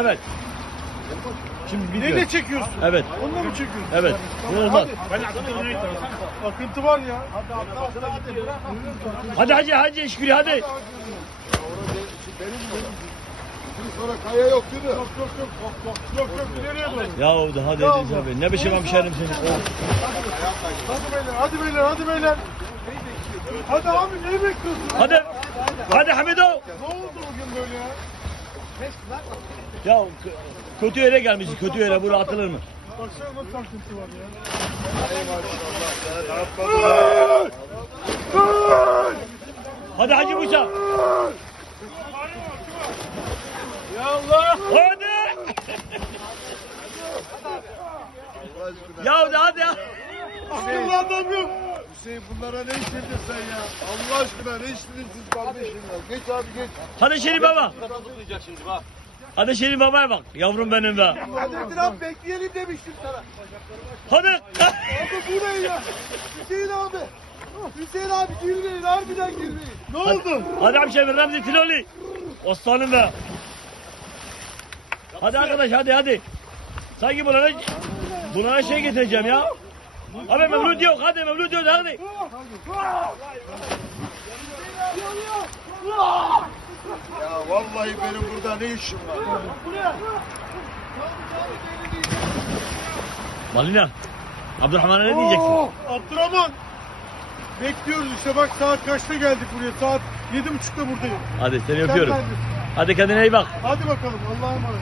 Evet. Şimdi video. Neyle çekiyorsun? Evet. Onunla mı çekiyorsun? Evet. Bu Tamam, olmaz. hadi. Akıntı var ya. Hadi hacı hacı Şükrü hadi. Sonra kaya yok değil mi? Yok yok yok. Yok yok. Yok yok. Nereye doğru? Ya daha dediniz abi. Ne biçim hemşerim seni. Hadi beyler. Hadi beyler. Hadi beyler. Hadi abi neyi bekliyorsun? Hadi. Hadi Hamido. Ne oldu bugün böyle ya? Ya kötü yere gelmişiz. Kötü yere. Buraya atılır mı? Baksana nasıl akıntı var. Hadi Hacı Musa. Ya Allah. Hadi. ya hadi hadi. Akıllı adam yok. Hüseyin bunlara ne işledin sen ya? Allah aşkına ne işledin siz kardeşim ya? Geç abi geç. Hadi Şerif baba. Hadi Şerif babaya bak. Yavrum benim be. Hadi biraz bekleyelim demiştim sana. Hadi. Abi bu ne ya? Hüseyin abi. Hüseyin abi girmeyin harbiden girmeyin. Ne oldu? Hadi hemşerim Remzi Filoli. Aslanım be. Hadi arkadaş hadi hadi. Sanki bunlara, bunlara şey getireceğim ya. Abi Mevlüt yok hadi Mevlüt yok hadi. Ya vallahi benim burada ne işim var? Malina. Abdurrahman'a ne diyeceksin? Oo, Abdurrahman. Bekliyoruz işte bak saat kaçta geldik buraya? Saat yedi buçukta buradayım. Hadi seni Sen öpüyorum. Hadi kendine iyi bak. Hadi bakalım Allah'a emanet.